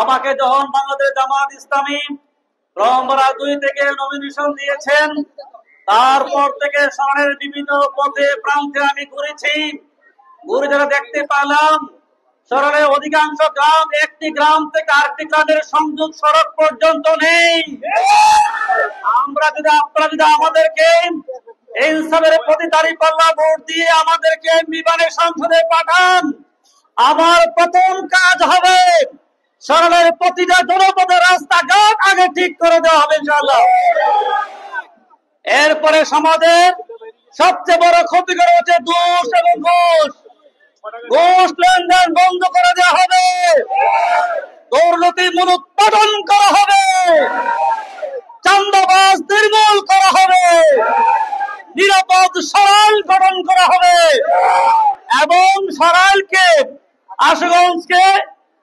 আমাকে যখন বাংলাদেশ জামাত ইসলামী রমবরা 2 থেকে নমিনেশন দিয়েছেন, তারপর থেকে শহরের বিভিন্ন পথে প্রান্তে আমি ঘুরেছি। ঘুরে যারা দেখতে পেলাম শহরের অধিকাংশ গ্রাম একটি গ্রাম থেকে আরেকটি গ্রামের সংযোগ সড়ক পর্যন্ত নেই। আপনারা যদি আমাদেরকে ইনসাফের প্রতি দাঁড়িপাল্লা ভোট দিয়ে আমাদেরকে বিমানে সংসদে পাঠান, আমার প্রথম কাজ হবে শহরের প্রতিটা জনপদের রাস্তাঘাট আগে ঠিক করে দেওয়া হবে ইনশাআল্লাহ। এরপরে সমাজের সবচেয়ে বড় ক্ষতিকর হচ্ছে দোষ এবং ঘুষ লেনদেন বন্ধ করে দেওয়া হবে, দুর্নীতি মূলোৎপাটন করা হবে, চাঁদাবাজ নির্মূল করা হবে, নিরাপদ সরাইল গঠন করা হবে এবং সরাইলকে আশুগঞ্জকে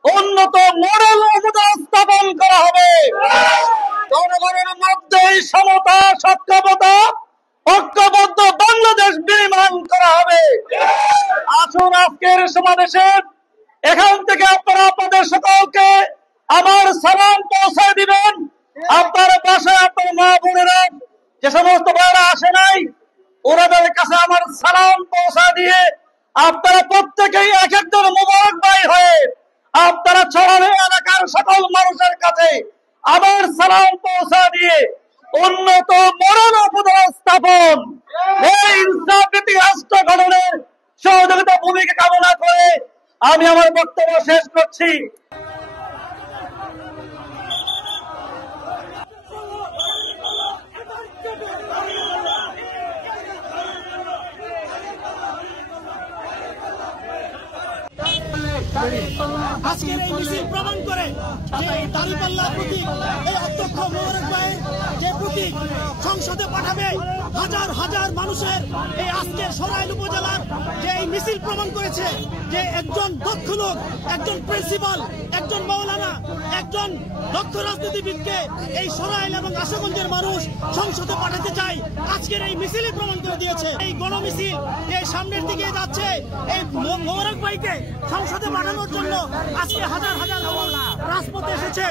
উন্নত মডেল উপজেলা স্থাপন করা হবে। জনগণের মধ্যে সমতা সক্ষমতা ঐক্যবদ্ধ বাংলাদেশ বিনির্মাণ করা হবে। আসুন আজকের সমাবেশে এখান থেকে আপনারা আপনাদের সকলকে আমার সালাম পৌঁছে দিবেন। আপনার পাশে আপনার মা বোনেরা যে সমস্ত ভাইরা আসে নাই, ওনাদের কাছে আমার সালাম পৌঁছা দিয়ে আপনারা প্রত্যেকেই এক একজন মুবারক ভাই হয়ে আপনারা ছড়ানো এলাকার সকল মানুষের কাছে আমার সালাম পৌঁছা দিয়ে উন্নত মডেল উপজেলা স্থাপন এই ইনসাফ রাষ্ট্র গঠনের সহযোগিতা ভূমিকা কামনা করে আমি আমার বক্তব্য শেষ করছি। আজকের এই মিছিল প্রমাণ করে যে দাঁড়িপাল্লা প্রতীক, এই অধ্যক্ষ মোবারক ভাইয়ের যে প্রতীক সংসদে পাঠাবে হাজার হাজার মানুষের এই আজকের সরাইল উপজেলার যে এই মিছিল প্রমাণ করেছে যে একজন দক্ষ লোক, একজন প্রিন্সিপাল, একজন মাওলানা, একজন দক্ষ রাজনীতিবিদকে এই সরাইল এবং আশুগঞ্জের মানুষ সংসদে পাঠাতে চায়। আজকের এই মিছিলে প্রমাণ করে দিয়েছে। এই গণমিছিল এই সামনের দিকে যাচ্ছে, এই মোবারক ভাইকে সংসদে পাঠানোর জন্য আজকে হাজার হাজার মানুষ রাজপথে এসেছে।